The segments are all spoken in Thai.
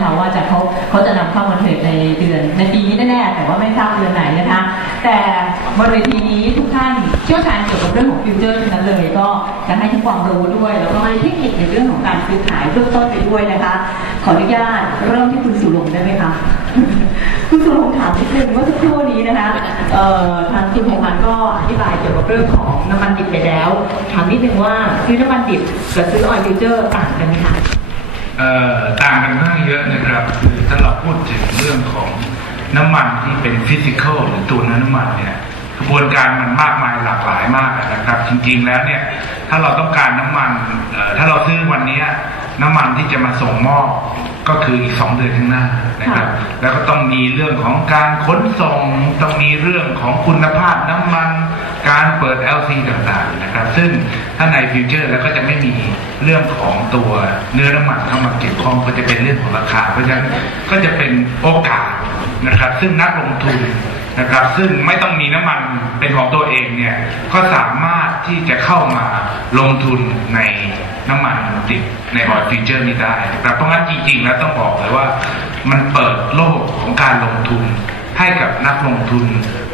นะคะว่าจะเขาเขาจะนำเข้ามาเทรดในเดือน ในปีนี้แน่ๆแต่ว่าไม่ทราบเดือนไหนนะคะ แต่บนเวทีนี้ทุกท่านเชี่ยวชาญเกี่ยวกับเรื่องของฟิวเจอร์นั้นเลย ก็จะให้ทั้งความรู้ด้วย แล้วก็ให้เทคนิคในเรื่องของการซื้อขายเบื้องต้นไปด้วยนะคะ ขออนุญาตเริ่มที่คุณสุรงได้ไหมคะคุณสุรงถามนิดนึงว่าสักครู่นี้นะคะเอ่อทางคุณพงพันธ์ก็อธิบายเกี่ยวกับเรื่องของน้ำมันดิบไปแล้ว ถามนิดนึงว่าซื้อน้ำมันดิบกับซื้อออยล์ฟิวเจอร์ต่างกันไหมคะ ต่างกันมากเยอะนะครับคือถ้าเราพูดถึงเรื่องของน้ำมันที่เป็นฟิสิกอลหรือตัวน้ำมันเนี่ยกระบวนการมันมากมายหลากหลายมากนะครับ จริงๆแล้วเนี่ยถ้าเราต้องการน้ำมันถ้าเราซื้อวันนี้น้ำมันที่จะมาส่งมอบ ก็คืออีกสองเดือนข้างหน้านะครับ แล้วก็ต้องมีเรื่องของการขนส่ง ต้องมีเรื่องของคุณภาพน้ำมัน การเปิด LC ต่างๆนะครับ ซึ่งถ้าในฟิวเจอร์แล้วก็จะไม่มีเรื่องของตัวเนื้อน้ำมันเข้ามาเกี่ยวข้องก็จะเป็นเรื่องของราคา เพราะฉะนั้นก็จะเป็นโอกาสนะครับ ซึ่งนักลงทุน นะครับ ซึ่งไม่ต้องมีน้ำมันเป็นของตัวเองเนี่ยก็สามารถที่จะเข้ามาลงทุนในน้ำมันดิบในออยฟิวเจอร์นี้ได้นะครับเพราะงั้นจริงๆ แล้วต้องบอกเลยว่า มันเปิดโลกของการลงทุนให้กับนักลงทุน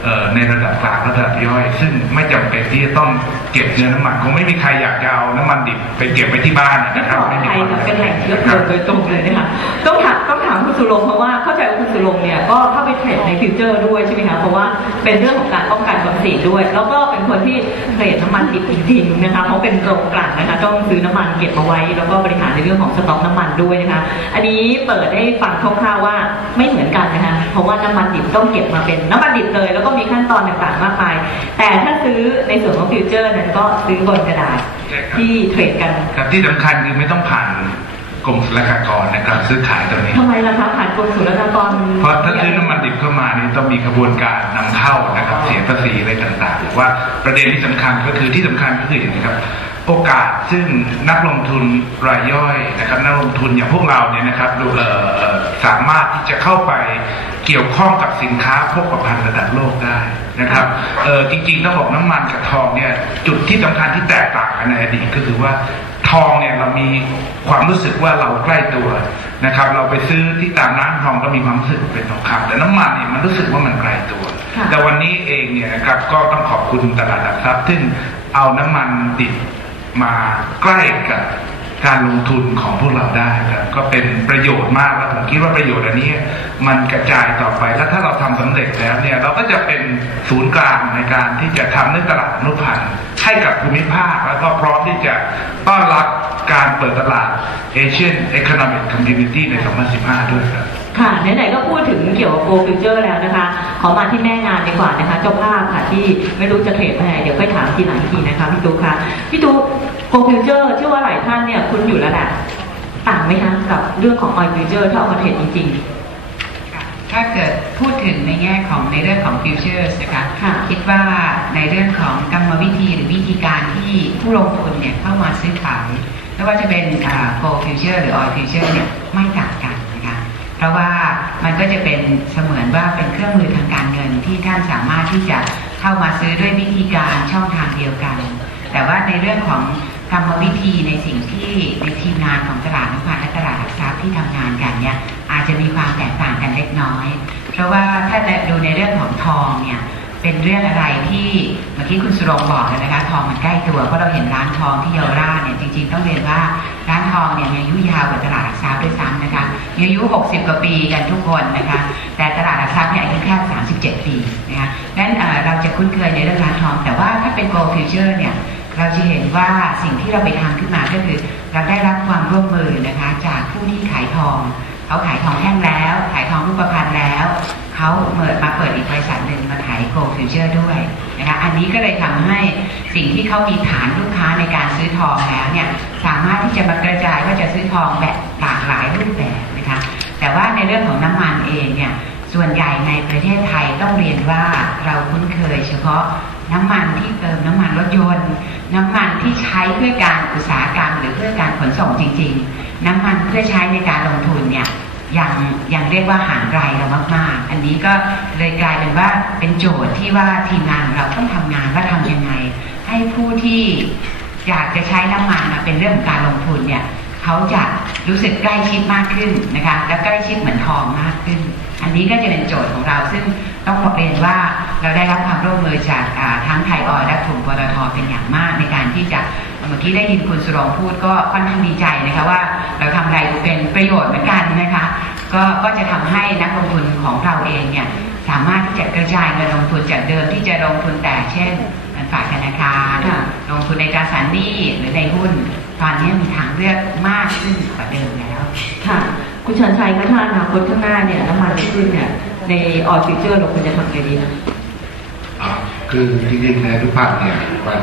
เอ่อในระดับกลางระดับย่อย ซึ่งไม่จำเป็นที่จะต้องเก็บเนื้อน้ำมันคงไม่มีใครอยากจะเอาน้ำมันดิบไปเก็บไว้ที่บ้านไม่นะคปรับลอดไม่มีภัยความกับเป็นแหล่งเชื้อเพคลิรับงโดยตรงเลยนะคะต้องถามต้องถามคุณสุรงเพราะว่าเข้าใจว่าคุณสุรงเนี่ยก็เข้าไปเทรดในฟิวเจอร์ด้วยใช่ไหมคะเพราะว่าเป็นเรื่องของการป้องกันความเสี่ยงด้วย แล้วก็เป็นคนที่เทรดน้ำมันดิบจริงๆนะคะเพราะเป็นโรงกลั่นนะคะต้องซื้อน้ำมันเก็บเอาไว้ แล้วก็บริหารในเรื่องของสต็อกน้ำมันด้วยนะคะ อันนี้เปิดให้ฟังคร่าวๆว่าไม่เหมือนกันนะคะเพราะว่าน้ำมันดิบต้องเก็บมาเป็นน้ำมันดิบเลย แล้วก็มีขั้นตอนต่างๆมากมาย แต่ถ้าซื้อในส่วนของฟิวเจอร์นั้นก็ซื้อบนกระดาษที่เทรดกันครับที่สำคัญคือไม่ต้องผ่าน กรมศุลกากรนะครับ ซื้อขายตัวนี้ทำไมล่ะคะผ่านกรมศุลกากร เพราะถ้าซื้อน้ำมันดิบเข้ามานี่ต้องมีกระบวนการนำเข้านะครับ เสียภาษีอะไรต่างๆว่าประเด็นที่สำคัญก็คือที่สำคัญก็คืออย่างนี้ครับ โอกาสซึ่งนักลงทุนรายย่อยนะครับนักลงทุนอย่างพวกเราเนี่ยนะครับดูเอ่อเอ่อสามารถที่จะเข้าไปเกี่ยวข้องกับสินค้าพกประพันธ์ระดับโลกได้นะครับเออจริงๆต้องบอกน้ำมันกับทองเนี่ยจุดที่สำคัญที่แตกต่างกันในอดีตก็คือว่าทองเนี่ยเรามีความรู้สึกว่าเราใกล้ตัวนะครับ เราไปซื้อที่ตามร้านทองก็มีความรู้สึกเป็นทองคำแต่น้ำมันเนี่ยมันรู้สึกว่ามันไกลตัวค่ะแต่วันนี้เองเนี่ยนะครับก็ต้องขอบคุณตลาดหลักทรัพย์ซึ่งเอาน้ำมันดิบ มาใกล้กับการลงทุนของพวกเราได้ครับก็เป็นประโยชน์มากแล้วผมคิดว่าประโยชน์อันนี้ มันกระจายต่อไปแล้วถ้าเราทำสำเร็จแล้วเนี่ยเราก็จะเป็นศูนย์กลางในการที่จะทำเรื่องตลาดอนุพันธ์ให้กับภูมิภาค แล้วก็พร้อมที่จะต้อนรับการเปิดตลาด Asian Economic Community ใน 2015 ด้วยครับ ค่ะไหนๆก็พูดถึงเกี่ยวกับโกลฟิวเจอร์แล้วนะคะ ขอมาที่แม่งานดีกว่านะคะ เจ้าภาพค่ะที่ไม่รู้จะเทรดไปไหนเดี๋ยวค่อยถามทีหลังอีกทีนะคะพี่ตุ๊กค่ะพี่ตุ๊กโกลฟิวเจอร์เชื่อว่าหลายท่านเนี่ยคุ้นอยู่แล้วแหละต่างไหมคะกับเรื่องของออยฟิวเจอร์ถ้าเอามาเทรดจริงค่ะถ้าเกิดพูดถึงในแง่ของในเรื่องของฟิวเจอร์นะคะค่ะคิดว่าในเรื่องของกรรมวิธีหรือวิธีการที่ผู้ลงทุนเนี่ยเข้ามาซื้อขายไม่ว่าจะเป็นโกลฟิวเจอร์หรือออยฟิวเจอร์เนี่ยไม่ต่างกันนะคะ เพราะว่ามันก็จะเป็นเสมือนว่าเป็นเครื่องมือทางการเงินที่ท่านสามารถที่จะเข้ามาซื้อด้วยวิธีการช่องทางเดียวกัน แต่ว่าในเรื่องของกรรมวิธีในสิ่งที่ในทีมงานของตลาดน้ำมันและตลาดหลักทรัพย์ที่ทำงานกันเนี่ยอาจจะมีความแตกต่างกันเล็กน้อย เพราะว่าถ้าดูในเรื่องของทองเนี่ย เป็นเรื่องอะไรที่เมื่อกี้คุณสุรงบอกเลยนะคะทองมันใกล้ตัวเพราะเราเห็นร้านทองที่เยาวราชเนี่ยจริงๆต้องเรียนว่าร้านทองเนี่ยมีอายุยาวกว่าตลาดหลักทรัพย์ด้วยซ้ำนะคะมีอายุ 60 กว่าปีกันทุกคนนะคะแต่ตลาดหลักทรัพย์เนี่ยอายุแค่ 37 ปีนะคะนั้นเอ่อเราจะคุ้นเคยในเรื่องร้านทอง แต่ว่าถ้าเป็น gold future เนี่ยเราจะเห็นว่าสิ่งที่เราไปทำขึ้นมาก็คือ เราได้รับความร่วมมือนะคะจากผู้ที่ขายทอง เขาขายทองแท่งแล้วขายทองรูปพรรณแล้วเขาเปิดมาเปิดอีกบริษัทหนึ่งมาขายโกลฟิวเจอร์ด้วยนะคะอันนี้ก็เลยทำให้สิ่งที่เขามีฐานลูกค้าในการซื้อทองแล้วเนี่ยสามารถที่จะมากระจายว่าจะซื้อทองแบบหลากหลายรูปแบบนะคะแต่ว่าในเรื่องของน้ำมันเองเนี่ยส่วนใหญ่ในประเทศไทยต้องเรียนว่าเราคุ้นเคยเฉพาะน้ำมันที่เติมน้ำมันรถยนต์ น้ำมันที่ใช้เพื่อการอุตสาหกรรม หรือเพื่อการขนส่งจริง ๆ น้ำมันเพื่อใช้ในการลงทุนเนี่ยยังยังเรียกว่าห่างไกลเรามาก ๆ อันนี้ก็เลยกลายเป็นว่าเป็นโจทย์ที่ว่าทีมงานเราต้องทำงานว่าทำยังไง ให้ผู้ที่อยากจะใช้น้ำมันมาเป็นเรื่องของการลงทุนเนี่ยเขาจะรู้สึกใกล้ชิดมากขึ้นนะคะและใกล้ชิดเหมือนทองมากขึ้น อันนี้ก็จะเป็นโจทย์ของเรา ซึ่งต้องบอกเรียนว่าเราได้รับความร่วมมือจากทั้งไทยออยและกลุ่มปตทเป็นอย่างมากในการที่จะ เมื่อกี้ได้ยินคุณสุรงค์พูดก็ค่อนข้างดีใจนะคะว่าเราทำอะไรเป็นประโยชน์เหมือนกันนะคะก็ก็จะทำให้นักลงทุนของเราเองเนี่ยสามารถที่จะกระจายเงินลงทุนจากเดิมที่จะลงทุนแต่เช่นเงินฝากธนาคารค่ะลงทุนในตราสารหนี้หรือในหุ้น ตอนนี้มีทางเลือกมากขึ้นกว่าเดิมแล้วค่ะคุณชันชัยคะถ้าอนาคตข้างหน้าเนี่ยน้ำมันที่ขึ้นเนี่ยในออยฟิวเจอร์เราควรจะทำไงดีนะอ่าคือจริงๆในอนุพันธ์เนี่ยมัน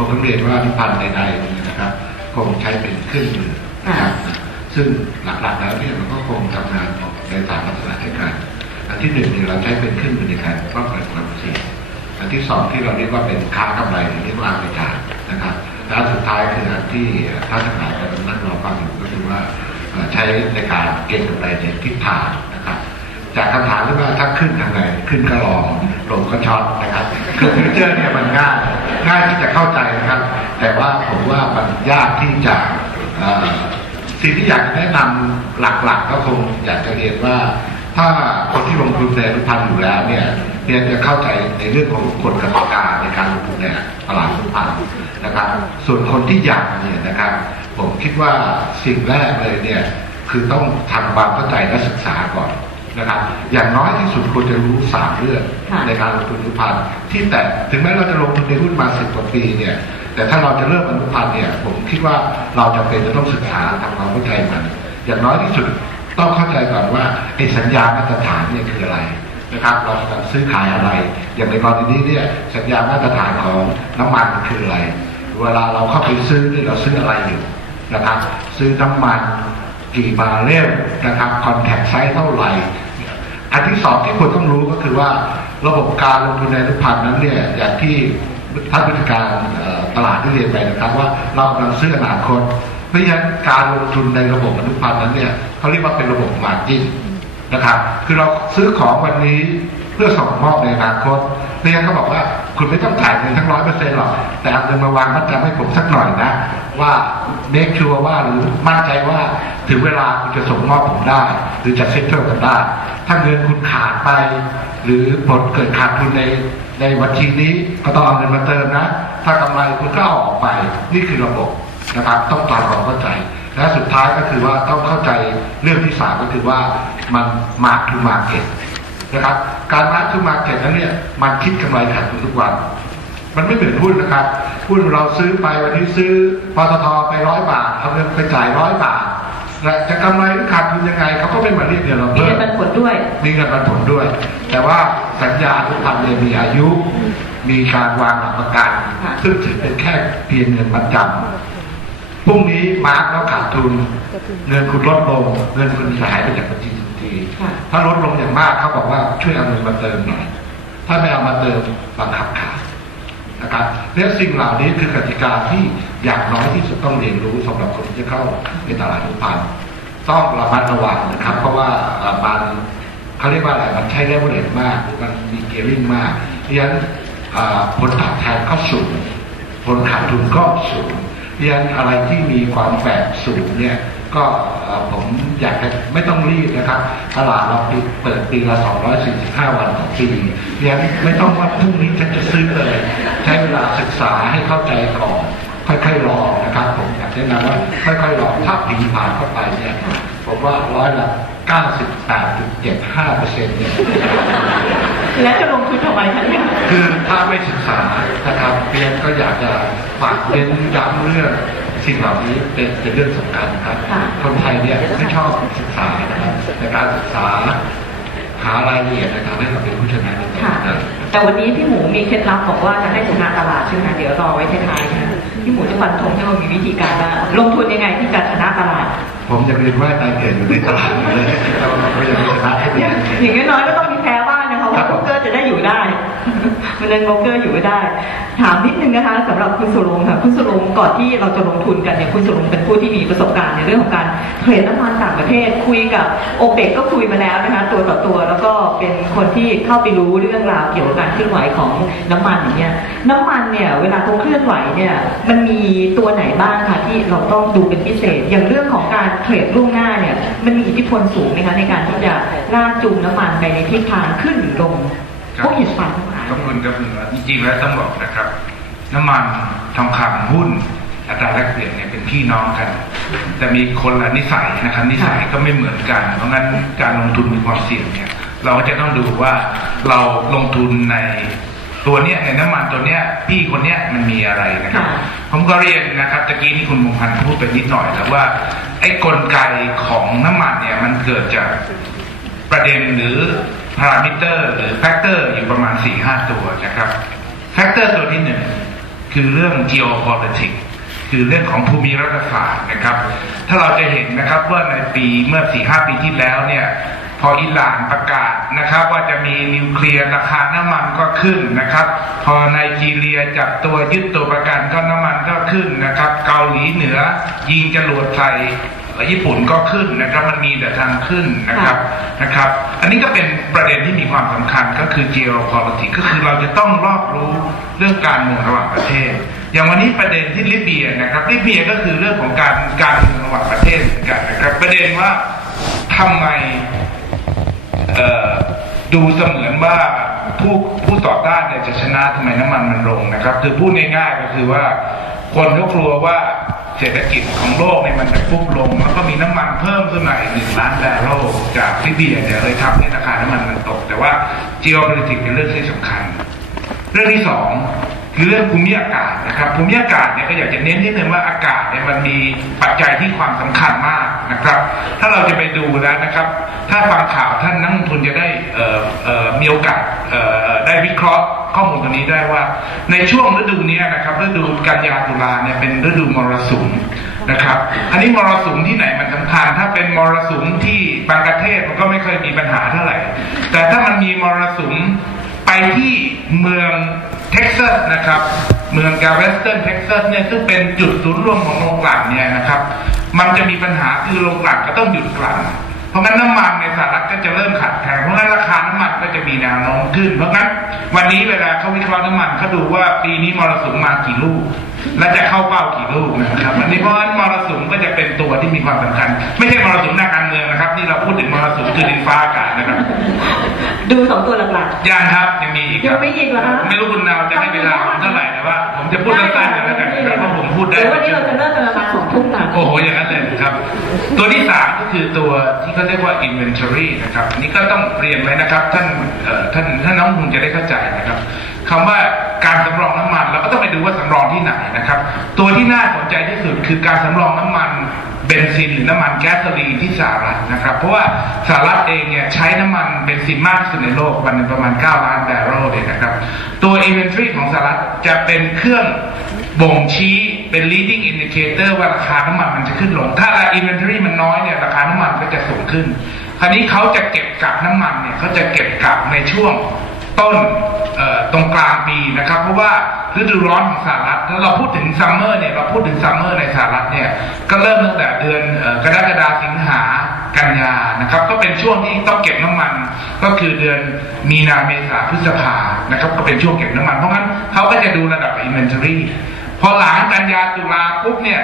ผมต้องเรียนว่าอนุพันธ์ใดๆเนี่ยนะครับคงใช้เป็นเครื่องมือนะครับซึ่งหลักๆแล้วเนี่ยมันก็คงทำงานในสามลักษณะด้วยกันอันที่หนึ่งเนี่ยเราใช้เป็นเครื่องมือในการป้องกันความเสี่ยงอันที่สองที่เราเรียกว่าเป็นค้ากำไรหรือเรียกว่าอาร์บิทานะครับและอันสุดท้ายคืออันที่ท่านทั้งหลายกำลังนั่งรอฟังอยู่ก็คือว่าเอ่อใช้ในการเก็งกำไรในทิศทางนะครับ จากคำถามที่ว่าถ้าขึ้นทางไหนขึ้นก็ลองลงก็ช็อตนะครับคือฟิวเจอร์เนี่ยมันง่าย ง่ายที่จะเข้าใจนะครับ แต่ว่าผมว่ามันยากที่จะสิ่งที่อยากจะแนะนำหลักๆ ก็คงอยากจะเรียนว่า ถ้าคนที่ลงทุนในอนุพันธ์อยู่แล้วเนี่ยเรียนจะเข้าใจในเรื่องของกฎกติกาในการลงทุนในตลาดอนุพันธ์นะครับ ส่วนคนที่อยากเนี่ยนะครับ ผมคิดว่าสิ่งแรกเลยเนี่ยคือต้องทำความเข้าใจและศึกษาก่อน นะครับ อย่างน้อยที่สุดควรจะรู้สามเรื่องค่ะในการลงทุนอนุพันธ์ที่แต่ถึงแม้เราจะลงทุนในหุ้นมาสิบกว่าปีเนี่ย แต่ถ้าเราจะเริ่มอนุพันธ์เนี่ย ผมคิดว่าเราจะเป็นจะต้องศึกษาทำความเข้าใจมัน อย่างน้อยที่สุดต้องเข้าใจก่อนว่าไอ้สัญญามาตรฐานเนี่ยคืออะไรนะครับเรากำลังซื้อขายอะไร อย่างในกรณีนี้เนี่ยสัญญามาตรฐานของน้ำมันคืออะไร เวลาเราเข้าไปซื้อเนี่ยเราซื้ออะไรอยู่นะครับ ซื้อน้ำมัน กี่บาร์เรลนะครับคอนแทคไซส์เท่าไหร่ อันที่สองที่ควรต้องรู้ก็คือว่าระบบการลงทุนในอนุพันธ์นั้นเนี่ยอย่างที่ท่านผู้จัดการตลาดได้เรียนไปนะครับว่าเรากำลังซื้ออนาคต เพราะฉะนั้นการลงทุนในระบบอนุพันธ์นั้นเนี่ยเขาเรียกว่าเป็นระบบมาร์จิ้นนะครับ คือเราซื้อของวันนี้เพื่อส่งมอบในอนาคตเพราะฉะนั้นเขาบอกว่า คุณไม่ต้องจ่ายเงินทั้งร้อยเปอร์เซ็นต์หรอกแต่เอาเงินมาวางมัดจำให้ผมสักหน่อยนะว่าเมคชัวร์ว่าหรือมั่นใจว่าถึงเวลาคุณจะส่งมอบผมได้ หรือจะเซ็ตเทิลกันได้ ถ้าเงินคุณขาดไป หรือผลเกิดขาดทุนในในบัญชีนี้ก็ต้องเอาเงินมาเติมนะ ถ้ากำไรคุณก็ออกไปนี่คือระบบนะครับ ต้องตามความเข้าใจ และสุดท้ายก็คือว่าต้องเข้าใจเรื่องที่สามก็คือว่ามันมาร์ to มาร์เก็ต นะครับ การมาร์ to มาร์เก็ตนั้นเนี่ยมันคิดกำไรขาดทุนทุกวัน มันไม่เหมือนหุ้นนะครับหุ้นเราซื้อไปวันนี้ซื้อปตทไปร้อยบาทเอาเงินไปจ่ายร้อยบาทและจะกำไรหรือขาดทุนยังไงเขาก็ไม่มาเรียกเงินเรามีเพิ่เงิมนปันผลด้วยมีเงินปันผลด้วย แต่ว่าสัญญาทุกพันเนี่ยมีอายุ มีการวางหลักประกันค่ะซึ่งถือเป็นแค่เพียงเงินมัดจำพรุ่งนี้มาร์กแล้วขาดทุน เงินคุณลดลงเงินคุณหายไปจากบัญชี ทีถ้าลดลงอย่างมากเขาบอกว่าช่วยเอาเงินมาเติมหน่อย ถ้าไม่เอามาเติมบังคับขายนะครับและสิ่งเหล่านี้คือกติกาที่อย่างน้อยที่สุดต้องเรียนรู้สำหรับคนที่จะเข้าในตลาดทุนพันต้องระมัดระวังนะครับ เพราะว่ามันเขาเรียกว่าอะไรมันใช้เลเวลมากหรือมันมีเกียร์ลิงมากเพราะฉะนั้นผลตอบแทนก็สูงผลขาดทุนก็สูงเพราะฉะนั้นอะไรที่มีความแฝงสูงเนี่ย ก็เอ่อผมอยากจะไม่ต้องรีบนะครับ ตลาดเราปิดเปิดปีละ 245 วันต่อปีเพราะฉะนั้นไม่ต้องว่าพรุ่งนี้ฉันจะซื้อเลย ใช้เวลาศึกษาให้เข้าใจก่อนค่อยๆลองนะครับ ผมอยากแนะนำว่าค่อยๆลองถ้าผีผ่านเข้าไปเนี่ยผมว่าร้อยละ 98.75เปอร์เซ็นต์เนี่ยแล้วจะลงทุนทำไมคะเนี่ยคือถ้าไม่ศึกษานะครับเรียนก็อยากจะฝากเน้นย้ำเรื่อง สิ่งเหล่านี้เป็นเป็นเรื่องสำคัญนะครับ คนไทยเนี่ยไม่ชอบศึกษานะครับในการศึกษาหารายละเอียดในการให้เราเป็นผู้ชนะในตค่ะลาดนั้นแต่วันนี้พี่หมูมีเคล็ดลับบอกว่าจะให้ชนะตลาดใช่ไหมคะเดี๋ยวรอไว้ท้ายๆนะพี่หมูจะฟันธงให้เรามีวิธีการว่าลงทุนยังไงที่จะชนะตลาด ผมจะเรียนว่าตายเกิดอยู่ในตลาดอยู่เลยเราก็ยังชนะให้อดีย่างอย่างน้อยๆก็ต้องมีแพ้บ้างนะคะว่าครับผมคุกเกอร์จะได้อยู่ได้ มันยังงงเกอร์อยู่ไม่ได้ ถามนิดนึงนะคะสำหรับคุณสุรงค่ะคุณสุรงก่อนที่เราจะลงทุนกันเนี่ยคุณสุรงเป็นผู้ที่มีประสบการณ์ในเรื่องของการเทรดน้ำมันต่างประเทศคุยกับโอเปกก็คุยมาแล้วนะคะตัวต่อตัวแล้วก็เป็นคนที่เข้าไปรู้เรื่องราวเกี่ยวกับการเคลื่อนไหวของน้ำมันอย่างเงี้ยน้ำมันเนี่ยเวลาเขาเคลื่อนไหวเนี่ยมันมีตัวไหนบ้างคะที่เราต้องดูเป็นพิเศษ อย่างเรื่องของการเทรดล่วงหน้าเนี่ยมันมีอิทธิพลสูงไหมคะในการที่จะลากจูงน้ำมันไปในทิศทางขึ้นหรือลงพวกหินฟันทั้งหลาย ขอบคุณครับคุณรัตน์จริงๆแล้วต้องบอกนะครับ น้ำมันทองคำหุ้นอัตราแลกเปลี่ยนเนี่ยเป็นพี่น้องกัน แต่มีคนละนิสัยนะครับนิสัยก็ไม่เหมือนกัน เพราะงั้นการลงทุนมีความเสี่ยงเนี่ยเราก็จะต้องดูว่าเราลงทุนในตัวเนี้ยในน้ำมันตัวเนี้ยพี่คนเนี้ยมันมีอะไรนะครับค่ะผมก็เรียนนะครับตะกี้ที่คุณมงพันธ์พูดไปนิดหน่อยแล้วว่าไอ้กลไกของน้ำมันเนี่ยมันเกิดจากประเด็นหรือ พารามิเตอร์หรือแฟกเตอร์อยู่ประมาณ 4-5 ตัวนะครับแฟกเตอร์ตัวที่หนึ่งคือเรื่อง geopolitics คือเรื่องของภูมิรัฐศาสตร์นะครับ ถ้าเราจะเห็นนะครับว่าในปีเมื่อ 4-5 ปีที่แล้วเนี่ยพออิหร่านประกาศนะครับ ว่าจะมีนิวเคลียร์ราคาน้ำมันก็ขึ้นนะครับ พอไนจีเรียจับตัวยึดตัวประกันก็น้ำมัน ขึ้นนะครับ เกาหลีเหนือ ยิงจรวดใส่ญี่ปุ่นก็ขึ้นนะครับ มันมีแต่ทางขึ้นนะครับนะครับ อันนี้ก็เป็นประเด็นที่มีความสำคัญก็คือ geopolitics ก็คือเราจะต้องรอบรู้เรื่องการเมืองระหว่างประเทศ อย่างวันนี้ประเด็นที่ลิเบียนะครับลิเบียก็คือเรื่องของการการเมืองระหว่างประเทศเหมือนกันนะครับ ประเด็นว่าทำไมดูเสมือนว่า ผู้ผู้ต่อต้านเนี่ยจะชนะทำไมน้ำมันมันลงนะครับ คือพูดง่ายๆก็คือว่า คนก็กลัวว่าเศรษฐกิจของโลกเนี่ยมันจะฟุบลง แล้วก็มีน้ำมันเพิ่มขึ้นมาอีกหนึ่งล้านแบรลจากลิเบียเนี่ยเลยทำให้ราคาน้ำมันมันตก แต่ว่า geopolitics เป็นเรื่องที่สำคัญ เรื่องที่สอง คือเรื่องภูมิอากาศนะครับภูมิอากาศเนี่ยก็อยากจะเน้นนิดนึงว่าอากาศเนี่ยมันมีปัจจัยที่ความสำคัญมากนะครับ ถ้าเราจะไปดูแล้วนะครับ ถ้าฟังข่าวท่านนักลงทุนจะได้เอ่อเอ่อมีโอกาสเอ่อได้วิเคราะห์ข้อมูลตัวนี้ได้ว่า ในช่วงฤดูนี้นะครับฤดูกันยาตุลาเนี่ยเป็นฤดูมรสุมนะครับ อันนี้มรสุมที่ไหนมันสำคัญ ถ้าเป็นมรสุมที่บางประเทศมันก็ไม่เคยมีปัญหาเท่าไหร่ แต่ถ้ามันมีมรสุมไปที่เมือง เท็กซัสนะครับ เมืองกาเวสเทิร์นเท็กซัสเนี่ยซึ่งเป็นจุดศูนย์รวมของโรงกลั่นเนี่ยนะครับ มันจะมีปัญหาคือโรงกลั่นก็ต้องหยุดกลั่น เพราะงั้นน้ำมันในสหรัฐก็จะเริ่มขาดแคลนเพราะงั้นราคาน้ำมันก็จะมีแนวโน้มขึ้น เพราะงั้นวันนี้เวลาเขาวิเคราะห์น้ำมันเขาดูว่าปีนี้มรสุมมากี่ลูก และจะเข้าเป้ากี่ลูกนะครับอันนี้เพราะงั้นมรสุมก็จะเป็นตัวที่มีความสำคัญ ไม่ใช่มรสุมทางการเมืองนะครับ นี่เราพูดถึงมรสุมคือดินฟ้าอากาศนะครับ ดูสองตัวหลักยังครับยังมีอีกครับยังมีอีกเหรอฮะไม่รู้คุณนาวจะให้เวลาผมเท่าไหร่แต่ว่า ผมจะพูดสั้นๆกันแล้วกันครับเพราะผมพูดได้เดี๋ยววันนี้เราจะเริ่มกันประมา ณสองทุ่มค่ะโอ้โหอย่างนั้นเลยครับ ตัวที่สามก็คือตัวที่เขาเรียกว่า inventory นะครับอันนี่ก็ต้องเรียนไว้นะครับ ท่านท่านท่านน้องคุณจะได้เข้าใจนะครับคำว่าการสำรองน้ำมันเราก็ต้องไปดูว่าสำรองที่ไหนนะครับ ตัวที่น่าสนใจที่สุดคือการสำรองน้ำมันเบนซินหรือน้ำมันแก๊สโซลีนที่สหรัฐนะครับ เพราะว่าสหรัฐเองเนี่ยใช้น้ำมันเบนซินมากที่สุดในโลกวันนึงประมาณ 9 ล้านแบเรลเลยนะครับ ตัว inventory ของสหรัฐจะเป็นเครื่อง บ่งชี้เป็น leading indicator ว่าราคาน้ำมันมันจะขึ้นลง ถ้ารา inventory มันน้อยเนี่ยราคาน้ำมันก็จะสูงขึ้น คราวนี้เขาจะเก็บกักน้ำมันเนี่ยเขาจะเก็บกักในช่วงต้นตรงกลางปีนะครับ เพราะว่าฤดูร้อนของสหรัฐถ้าเราพูดถึงซัมเมอร์เนี่ยเราพูดถึงซัมเมอร์ในสหรัฐเนี่ยก็เริ่มตั้งแต่เดือนกรกฎาคมสิงหากันยานะครับ ก็เป็นช่วงที่ต้องเก็บน้ำมัน ก็คือเดือนมีนาเมษาพฤษภานะครับ ก็เป็นช่วงเก็บน้ำมัน เพราะงั้นเขาก็จะดูระดับ inventory พอหลังกันยาตุลาปุ๊บเนี่ย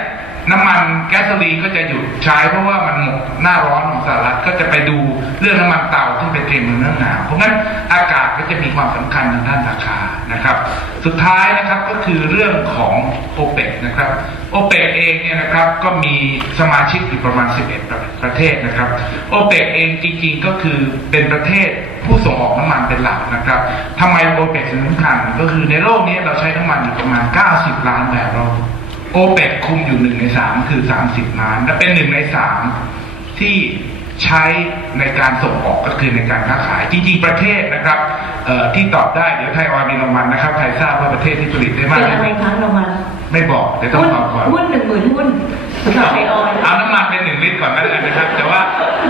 น้ำมันแก๊สโซลีนก็จะหยุดใช้เพราะว่ามันหมดหน้าร้อนของสหรัฐก็จะไปดูเรื่องน้ำมันเตาซึ่งเป็นเทรนด์เมืองหนาหนาวเพราะงั้นอากาศก็จะมีความสำคัญทางด้านราคานะครับ สุดท้ายนะครับก็คือเรื่องของโอเปกนะครับโอเปกเองเนี่ยนะครับก็มีสมาชิกอยู่ประมาณ 11ประประเทศนะครับโอเปกเองจริงๆก็คือเป็นประเทศผู้ส่งออกน้ำมันเป็นหลักนะครับทำไมโอเปกถึงสำคัญก็คือในโลกนี้เราใช้น้ำมันอยู่ประมาณ 90 ล้านแบเรล โอเปกคุมอยู่หนึ่งในสามคือสามสิบล้าน และเป็นหนึ่งในสามที่ใช้ในการส่งออกก็คือในการค้าขาย จริงๆ ประเทศนะครับเอ่อที่ตอบได้เดี๋ยวไทยออยล์มีรางวัลนะครับใครทราบว่าประเทศที่ผลิตได้มากเป็นที่อะไรสุดคะเรามาไม่บอกเดี๋ยวต้องหุ้นตอบก่อนหุ้นหนึ่งหมื่นหุ้นสำหรับไทยออยล์เอาน้ำมันเป็นหนึ่งลิตรก่อนก็แล้วกันนะครับ แต่ว่า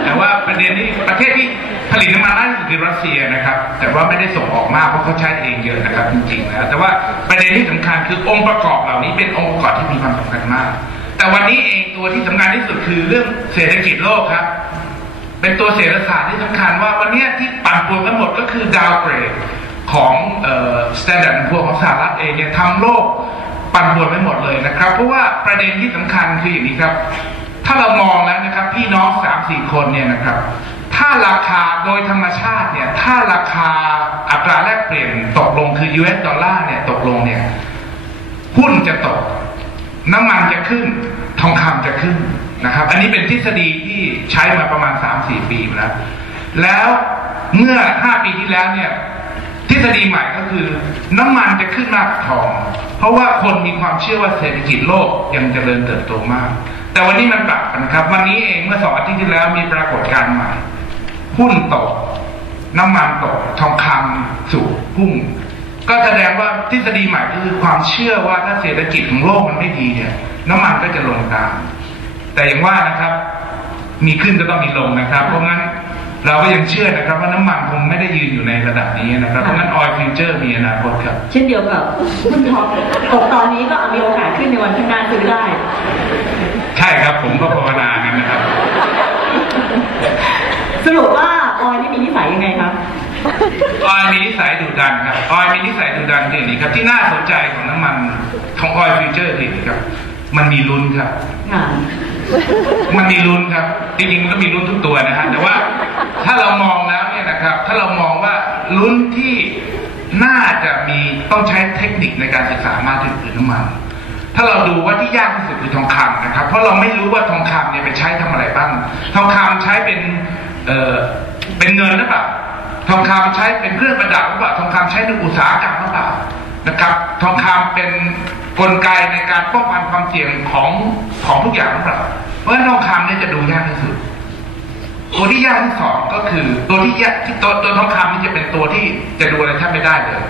แต่ว่าประเด็นนี้ประเทศที่ผผ ลิตน้ำมันน่าจะคือรัสเซียนะครับ แต่ว่าไม่ได้ส่งออกมากเพราะเขาใช้เองเยอะนะครับจริงๆแล้วแต่ว่าประเด็นที่สำคัญคือองค์ประกอบเหล่านี้เป็นองค์ประกอบที่มีความสำคัญมาก แต่วันนี้เองตัวที่สำคัญที่สุดคือเรื่องเศรษฐกิจโลกครับ เป็นตัวเศรษฐศาสตร์ที่สำคัญว่าวันนี้ที่ปั่นป่วนกันหมดก็คือดาวเกรดของเอ่อ Standard Poor's ของสหรัฐเองเนี่ยทำโลกปั่นป่วนไปหมดเลยนะครับ เพราะว่าประเด็นที่สำคัญคืออย่างนี้ครับ ถ้าเรามองแล้วนะครับ พี่น้องสามสี่คนเนี่ยนะครับ ถ้าราคาโดยธรรมชาติเนี่ย ถ้าราคาอัตราแลกเปลี่ยนตกลงคือ US ดอลลาร์เนี่ยตกลงเนี่ย หุ้นจะตก น้ำมันจะขึ้น ทองคำจะขึ้นนะครับ อันนี้เป็นทฤษฎีที่ใช้มาประมาณ 3-4 ปีแล้ว แล้วเมื่อ 5 ปีที่แล้วเนี่ย ทฤษฎีใหม่ก็คือ น้ำมันจะขึ้นมากกว่าทอง เพราะว่าคนมีความเชื่อว่าเศรษฐกิจโลกยังเจริญเติบโตมาก แต่วันนี้มันปรับกันนะครับ วันนี้เองเมื่อสองอาทิตย์ที่แล้วมีปรากฏการณ์ใหม่ หุ้นตกน้ำมันตกทองคำสูงพุ่ง ก็แสดงว่าทฤษฎีใหม่ก็คือความเชื่อว่าถ้าเศรษฐกิจของโลกมันไม่ดีเนี่ย น้ำมันก็จะลงตาม แต่อย่างว่านะครับ มีขึ้นก็ต้องมีลงนะครับ เพราะงั้นเราก็ยังเชื่อนะครับว่าน้ำมันคงไม่ได้ยืนอยู่ในระดับนี้นะครับ เพราะงั้นออยฟิวเจอร์มีอนาคตครับ เช่นเดียวกับหุ้นทองตกตอนนี้ก็มีโอกาสขึ้นในวันข้างหน้าซื้อได้ ใช่ครับผมก็ภาวนากันนะครับส รุปว่าออยนี่มีนิสัยยังไงครับออยมีนิสัยดุดันครับออยมีนิสัยดุดันคืออย่างนี้ครับที่น่าสนใจของน้ำมันของออยฟิวเจอร์คืออย่างนี้ครับ มันมีลุ้นครับค่ะมันมีลุ้นครับจริงๆมันก็มีลุ้นทุกตัวนะฮะแต่ว่าถ้าเรามองแล้วเนี่ยนะครับ ถ้าเรามองว่าลุ้นที่น่าจะมีต้องใช้เทคนิคในการศึกษามากที่สุดคือน้ำมันถ้าเราดูว่าที่ยากที่สุดคือทองคำนะครับ เพราะเราไม่รู้ว่าทองคำเนี่ยไปใช้ทำอะไรบ้าง ทองคำใช้เป็น เออเป็นเงินหรือเปล่าทองคำใช้เป็นเครื่องประดับหรือเปล่าทองคำใช้ในอุตสาหกรรมหรือเปล่านะครับ ทองคำเป็นกลไกในการป้องกันความเสี่ยงของของทุกอย่างหรือเปล่าเพราะฉะนั้นทองคำเนี่ยจะดูยากที่สุดตัวที่ยากที่สองก็คือ ตัวที่ยากที่ตัวตัวทองคำนี่จะเป็นตัวที่จะดูอะไรแทบไม่ได้เลย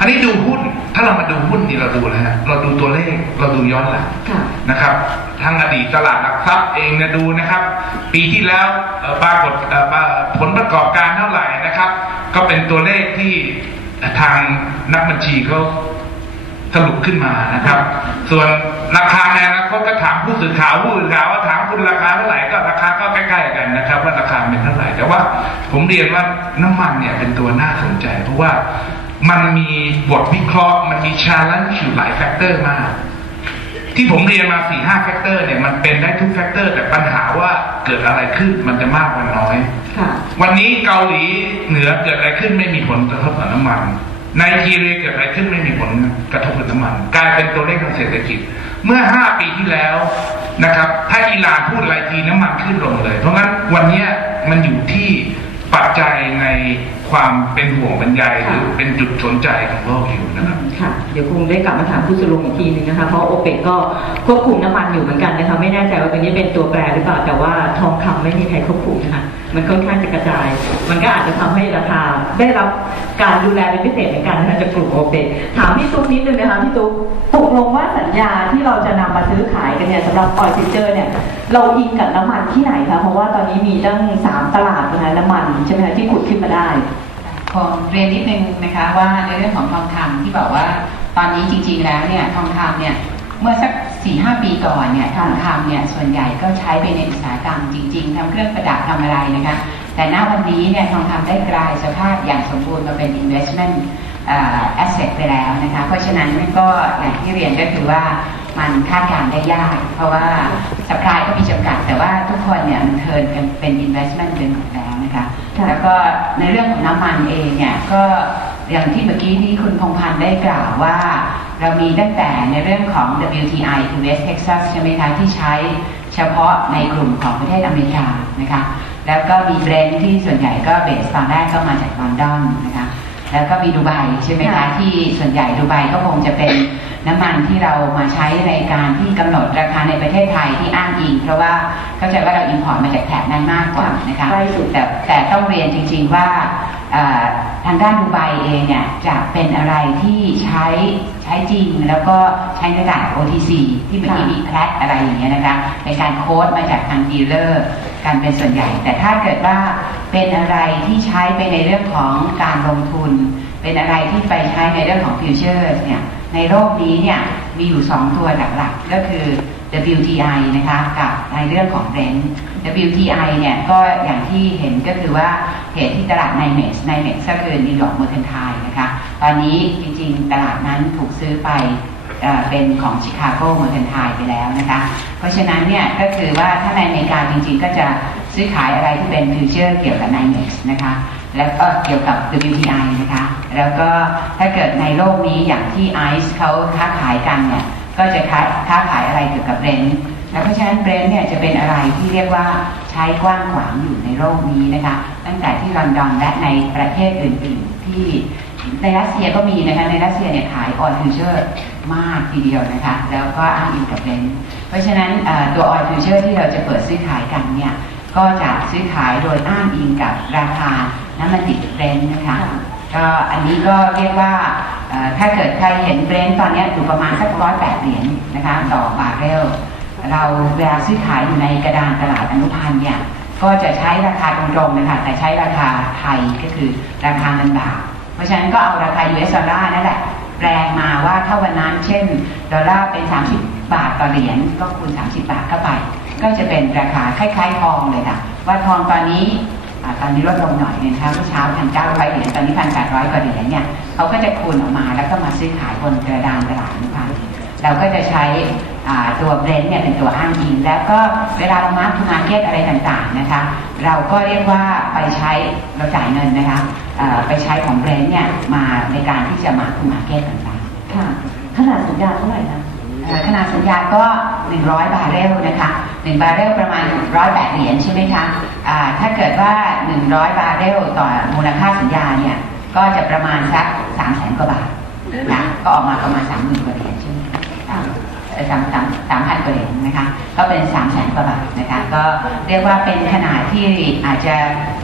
คราวนี้ดูหุ้น ถ้าเรามาดูหุ้นนี่เราดูแล้วฮะเราดูตัวเลข เราดูย้อนหลังค่ะนะครับทางอดีตตลาดหลักทรัพย์เองเนี่ยดูนะครับ ปีที่แล้วเอ่อปรากฏเอ่อปราผลประกอบการเท่าไหร่นะครับ ก็เป็นตัวเลขที่ทางนักบัญชีเขาสรุปขึ้นมานะครับ ส่วนราคาในอนาคตก็ถามผู้สื่อข่าวผู้สื่อข่าวว่าถามคุณราคาเท่าไหร่ก็ราคาก็ใกล้ๆกันนะครับ ว่าราคาเป็นเท่าไหร่แต่ว่า ผมเรียนว่าน้ำมันเนี่ยเป็นตัวน่าสนใจ เพราะว่า มันมีบทวิเคราะห์ มันมี challenge อยู่หลายแฟกเตอร์มาก ที่ผมเรียนมาสี่ห้าแฟกเตอร์เนี่ยมันเป็นได้ทุกแฟกเตอร์แต่ปัญหาว่าเกิดอะไรขึ้นมันจะมากกว่าน้อยค่ะวันนี้เกาหลีเหนือเกิดอะไรขึ้นไม่มีผลกระทบกับน้ำมันไนจีเรียเกิดอะไรขึ้นไม่มีผลกระทบกับน้ำมัน กลายเป็นตัวเลขทางเศรษฐกิจ เมื่อห้าปีที่แล้วนะครับ ถ้าอิหร่านพูดอะไรทีน้ำมันขึ้นลงเลย เพราะงั้นวันเนี้ยมันอยู่ที่ปัจจัยใน ความเป็นห่วงบรรยายหรือเป็นจุดสนใจของโลกอยู่นะครับค่ะเดี๋ยวคงได้กลับมาถามผู้สรุปอีกทีหนึ่งนะคะเพราะโอเปกก็ควบคุมน้ำมันอยู่เหมือนกันนะคะไม่แน่ใจว่าตัวนี้เป็นตัวแปรหรือเปล่าแต่ว่าทองคำไม่มีใครควบคุมนะคะมันค่อนข้างจะกระจาย มันก็อาจจะทำให้ราคาได้รับการดูแลเป็นพิเศษเหมือนกันนะคะจากกลุ่มโอเปกถามพี่ตุ๊กนิดนึงนะคะพี่ตุ๊กตกลงว่าสัญญาที่เราจะนำมาซื้อขายกันเนี่ยสำหรับออยฟิวเจอร์เนี่ยเราอิงกับน้ำมันที่ไหนคะเพราะว่าตอนนี้มีตั้งสามตลาดนะคะน้ำมันใช่ไหมคะที่ขุดขึ้นมาได้ ขอเรียนนิดนึงนะคะว่าในเรื่องของทองคำที่บอกว่าตอนนี้จริงๆแล้วเนี่ยทองคำเนี่ยเมื่อสักสี่ห้าปีก่อนเนี่ยทองคำเนี่ยส่วนใหญ่ก็ใช้ไปในอุตสาหกรรมจริง ๆทำเครื่องประดับทำอะไรนะคะแต่ณวันนี้เนี่ยทองคำได้กลายสภาพอย่างสมบูรณ์มาเป็น investment เอ่อ asset ไปแล้วนะคะเพราะฉะนั้นก็อย่างที่เรียนก็คือว่ามันคาดการณ์ได้ยาก เพราะว่า supply กัด แต่ว่าทุกคนเนี่ยมันเทิร์นกันเป็น investment เป็นหมดแล้วนะคะค่ะแล้วก็ในเรื่องของน้ำมันเองเนี่ยก็อย่างที่เมื่อกี้ที่คุณพงพันธ์ได้กล่าวว่า เรามีตั้งแต่ในเรื่องของ WTI คือ West Texas ใช่ไหมคะที่ใช้เฉพาะในกลุ่มของประเทศอเมริกานะคะแล้วก็มีเบรนท์ที่ส่วนใหญ่ก็เบสตอนแรกก็มาจากลอนดอนนะคะแล้วก็มีดูไบใช่ไหมคะค่ะที่ส่วนใหญ่ดูไบก็คงจะเป็น น้ำมันที่เรามาใช้ในการที่กำหนดราคาในประเทศไทยที่อ้างอิง เพราะว่าเข้าใจว่าเราอินพอร์ตมาจากแถบนั้นมากกว่านะคะใกล้สุดแต่แต่ต้องเรียนจริง ๆว่าเอ่อทางด้านดูไบเองเนี่ยจะเป็นอะไรที่ใช้ใช้จริงแล้วก็ใช้ในระดับ OTC ที่เมื่อกี้ค่ะมีแคลอะไรอย่างเงี้ยนะคะในการโค้ดมาจากทางดีลเลอร์กันเป็นส่วนใหญ่ แต่ถ้าเกิดว่าเป็นอะไรที่ใช้ไปในเรื่องของการลงทุน เป็นอะไรที่ไปใช้ในเรื่องของฟิวเจอร์เนี่ย ในโลกนี้เนี่ยมีอยู่ 2 ตัวหลักๆก็คือ WTI นะคะกับในเรื่องของ Brent WTI เนี่ยก็อย่างที่เห็นก็คือว่าเหตุที่ตลาด NYMEX NYMEX ก็คือ New York Mercantile นะคะตอนนี้จริงๆ ตลาดนั้นถูกซื้อไปเอ่อเป็นของชิคาโกเมอร์ a นทายไปแล้วนะคะ เพราะฉะนั้นเนี่ยก็คือว่าถ้าในอเมริกาจริงๆ ก็จะซื้อขายอะไรที่เป็นฟิวเจอร์เกี่ยวกับ NYMEX นะคะ แล้วก็เกี่ยวกับ WTI นะคะ แล้วก็ถ้าเกิดในโลกนี้อย่างที่ ICE เขาค้าขายกันเนี่ย ก็จะค้าค้าขายอะไรเกี่ยวกับเบรนท์แล้วเพราะฉะนั้นเบรนท์เนี่ยจะเป็นอะไรที่เรียกว่าใช้กว้างขวางอยู่ในโลกนี้นะคะ ตั้งแต่ที่ลอนดอนและในประเทศอื่น ๆ ที่ในรัสเซียก็มีนะคะ ในรัสเซียเนี่ยขายออยฟิวเจอร์มากทีเดียวนะคะ แล้วก็อ้างอิงกับเบรนท์เพราะฉะนั้นตัวออยฟิวเจอร์ที่เราจะเปิดซื้อขายกันเนี่ย ก็จะซื้อขายโดยอ้างอิงกับราคา น้ำมันดิบเบรนท์นะคะ ก็อันนี้ก็เรียกว่าเอ่อถ้าเกิดใครเห็นเบรนท์ตอนเนี้ยอยู่ประมาณสักร้อยแปดเหรียญนะคะต่อบาร์เรลเราเวลาซื้อขายอยู่ในกระดานตลาดอนุพันธ์เนี่ยก็จะใช้ราคาตรงๆนะคะแต่ใช้ราคาไทยก็คือราคาเงินบาทเพราะฉะนั้นก็เอาราคา US ดอลลาร์นั่นแหละแปลงมาว่าถ้าวันนั้นเช่นดอลลาร์เป็น 30 บาทต่อเหรียญก็คูณ 30 บาทเข้าไป ก็จะเป็นราคาคล้ายๆทองเลยค่ะว่าทองตอนนี้อ่า ตอนนี้ลดลงหน่อยเนี่ยนะคะเมื่อเช้าพันเก้าร้อยเหรียญตอนนี้พันแปดร้อยกว่าเหรียญเนี่ยเขาก็จะคูณออกมาแล้วก็มาซื้อขายบนกระดานตลาดนะคะเราก็จะใช้ตัวเบรนท์เนี่ยเป็นตัวอ้างอิงแล้วก็เวลาเรามาร์คทูมาร์เก็ตอะไรต่างๆนะคะเราก็เรียกว่าไปใช้เราจ่ายเงินนะคะไปใช้ของเบรนท์เนี่ยมาในการที่จะมาร์คทูมาร์เก็ตต่างๆค่ะขนาดสัญญาเท่าไหร่นะ ขนาดสัญญาก็ 100 บาร์เรลนะคะ1บาร์เรลประมาณ 108 เหรียญใช่ไหมคะถ้าเกิดว่า 100 บาร์เรลต่อมูลค่าสัญญาเนี่ยก็จะประมาณสัก3แสนกว่าบาทนะก็ออกมาประมาณ 30,000กว่าเหรียญใช่ไหมคะ สามสามสามพันกว่าเหรียญนะคะ ก็เป็น3แสนกว่าบาทนะคะ ก็เรียกว่าเป็นขนาดที่อาจจะ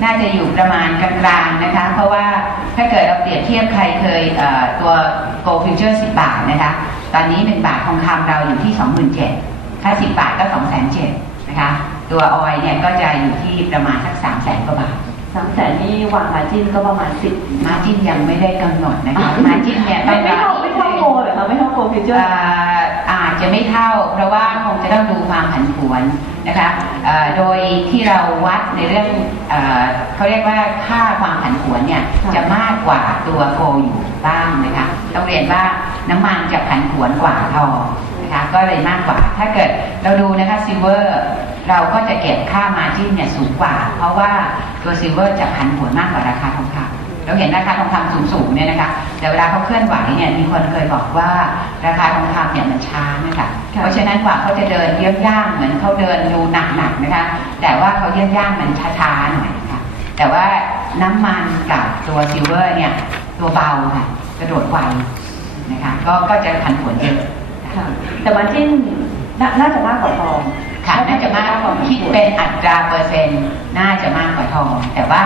น่าจะอยู่ประมาณกลางๆนะคะ เพราะว่าถ้าเกิดเราเปรียบเทียบใครเคยเอ่อตัว Gold Future 10บาทนะคะ ตอนนี้1บาททองคำเราอยู่ที่27,000ถ้า10บาทก็2,700นะคะ ตัวออยเนี่ยก็จะอยู่ที่ประมาณสัก300,000กว่าบาทสามแสนนี่วางมาจิ้นก็ประมาณสิบมาจิ้นยังไม่ได้กำหนดนะคะมาจิ้นเนี่ยไม่ไม่เท่าไม่เท่าโกเหรอคะไม่เท่าโกฟิวเจอเอ่ร์ออา จจะไม่เท่า เพราะว่าคงจะต้องดูความผันผวนนะคะเอ่อโดยที่เราวัดในเรื่องเอ่อเขาเรียกว่าค่าความผันผวนเนี่ยจะมากกว่าตัวโกอยู่บ้างนะคะต้องเรียนว่าน้ำมันจะผันผวนกว่าทองนะคะก็เลยมากกว่า ถ้าเกิดเราดูนะคะซิลเวอร์เราก็จะเก็บค่ามาจิ้นเนี่ยสูงกว่า เพราะว่าตัวซิลเวอร์จะผันผวนมากกว่าราคาทองคำ เราเห็นราคาทองคำสูงๆเนี่ยนะคะแต่เวลาเขาเคลื่อนไหวเนี่ยมีคนเคยบอกว่าราคาทองคำเนี่ยมันช้านะคะเพราะฉะนั้นกว่าเขาจะเดินเยื้องย่างเหมือนเขาเดินดูหนักๆนะคะ แต่ว่าเขาเยื้องย่างมันช้าๆหน่อยค่ะแต่ว่าน้ำมันกับตัวซิลเวอร์เนี่ยตัวเบาค่ะกระโดดไวนะคะก็ก็จะผันผวนเยอะค่ะแต่มาจิ้นนาน่าจะมากกว่าทอง ค่ะน่าจะมากกว่าคิดเป็นอัตราเปอร์เซ็นต์น่าจะมากกว่าทอง แต่ว่า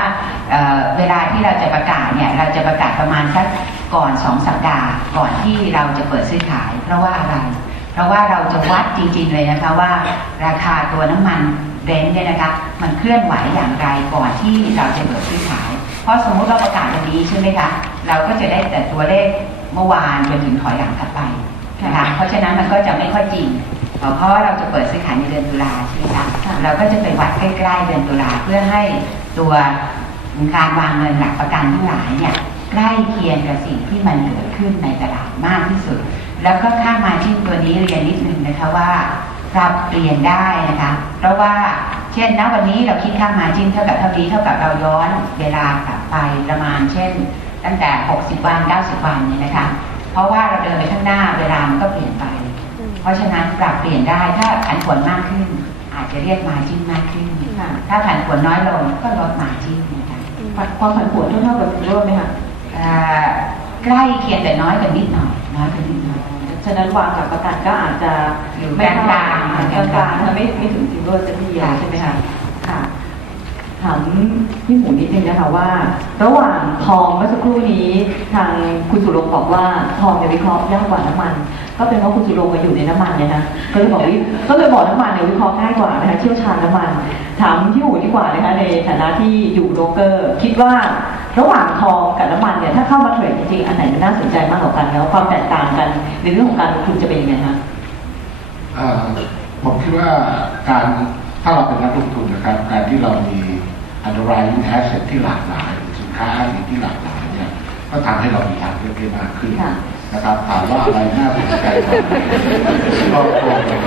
เอ่อเวลาที่เราจะประกาศเนี่ยเราจะประกาศประมาณสักก่อนสองสัปดาห์ ก่อนที่เราจะเปิดซื้อขาย เพราะว่าอะไร เพราะว่าเราจะวัดจริงๆเลยนะคะว่า ราคาตัวน้ำมันเบรนท์เนี่ยนะคะมันเคลื่อนไหวอย่างไรก่อนที่เราจะเปิดซื้อขาย เพราะสมมุติเราประกาศวันนี้ใช่ไหมคะเราก็จะได้แต่ตัวเลขเมื่อวานจนถึงถอยหลังถัดไปนะคะเพราะฉะนั้นมันก็จะไม่ค่อยจริง เอ่อเพราะว่าเราจะเปิดซื้อขายในเดือนตุลาใช่ไหมคะเราก็จะไปวัดใกล้ๆเดือนตุลาเพื่อให้ตัวการวางเงินหลักประกันทั้งหลายเนี่ยใกล้เคียงกับสิ่งที่มันเกิดขึ้นในตลาดมากที่สุด แล้วก็ค่ามาชิ้นตัวนี้เรียนนิดนึงนะคะว่าปรับเปลี่ยนได้นะคะ เพราะว่าเช่นณวันนี้เราคิดค่ามาจิ้นเท่ากับเท่านี้เท่ากับเราย้อนเวลากลับไปประมาณ เช่น ตั้งแต่ 60 วัน 90 วันเนี่ยนะคะ เพราะว่าเราเดินไปข้างหน้าเวลามันก็เปลี่ยนไป เพราะฉะนั้นปรับเปลี่ยนได้ถ้าผันผวนมากขึ้น อาจจะเรียกมาจิ้นมากขึ้นค่ะถ้าผันผวนน้อยลงก็ลดมาจิ้นนะคะความผันผวนเท่าเท่ากับซิลเวอร์ไหมคะเอ่อใกล้เคียงแต่น้อยกว่านิดหน่อยน้อยกว่านิดหน่อยฉะนั้นวางกับประกันก็อาจจะอยู่ไม่กลางๆกลางๆนะคะไม่ไม่ถึงซิลเวอร์จะทีเดียวใช่ไหมคะค่ะ ถามพี่หมูนิดนึงนะคะว่า ระหว่างทองเมื่อสักครู่นี้ทางคุณสุรงบอกว่าทองเนี่ยวิเคราะห์ยากกว่าน้ำมัน ก็เป็นเพราะคุณสุรงมาอยู่ในน้ำมันเนี่ยนะก็เลยบอกวิก็เลยบอกน้ำมันเนี่ยวิเคราะห์ง่ายกว่านะคะเชี่ยวชาญน้ำมัน ถามพี่หมูดีกว่านะคะในฐานะที่อยู่โรเกอร์ คิดว่าระหว่างทองกับน้ำมันเนี่ยถ้าเข้ามาเทรดจริงๆอันไหนมันน่าสนใจมากกว่ากันแล้วความแตกต่างกันในเรื่องของการลงทุนจะเป็นยังไงคะผมคิดว่าการถ้าเราเป็นนักลงทุนนะครับ การที่เรามี underlying asset ที่หลากหลายสินค้าอ้างอิงที่หลากหลายเนี่ยก็ทำให้เรามีทางเลือกได้มากขึ้นค่ะนะครับถามว่าอะไรน่าสนใจกว่าก็คง